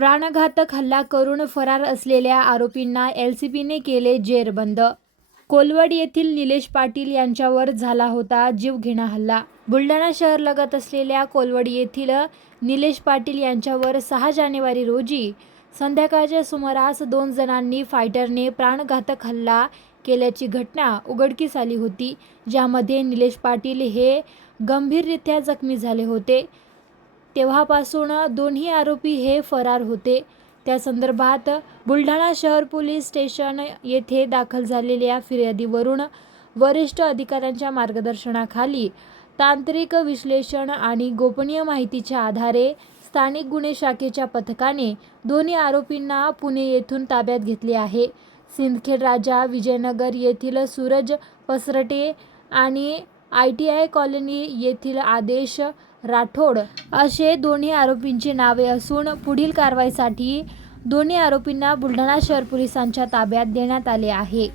प्राणघातक हल्ला करून फरार असलेल्या आरोपींना एल सी पीने केले जेरबंद. कोलवड येथील निलेश पाटील यांच्यावर झाला होता जीवघेणा हल्ला. बुलढाणा शहर लगत असलेल्या कोलवड येथील निलेश पाटील यांच्यावर सहा जानेवारी रोजी संध्याकाळच्या सुमारास दोन जणांनी फायटरने प्राणघातक हल्ला केल्याची घटना उघडकीस आली होती ज्यामध्ये निलेश पाटील हे गंभीररित्या जखमी झाले होते. तेव्हापासून दोन्ही आरोपी हे फरार होते. त्या संदर्भात बुलढाणा शहर पोलीस स्टेशन येथे दाखल झालेल्या फिर्यादीवरून वरिष्ठ अधिकाऱ्यांच्या मार्गदर्शनाखाली तांत्रिक विश्लेषण आणि गोपनीय माहितीच्या आधारे स्थानिक गुन्हे शाखेच्या पथकाने दोन्ही आरोपींना पुणे येथून ताब्यात घेतले आहे. सिंदखेड राजा विजयनगर येथील सूरज पसरटे आणि आय टी आय कॉलनी येथील आदेश राठोड. असे दोन्ही आरोपींची नावे असून पुढील कारवाईसाठी दोन्ही आरोपींना बुलढाणा शहर पोलिसांच्या ताब्यात देण्यात आले आहे.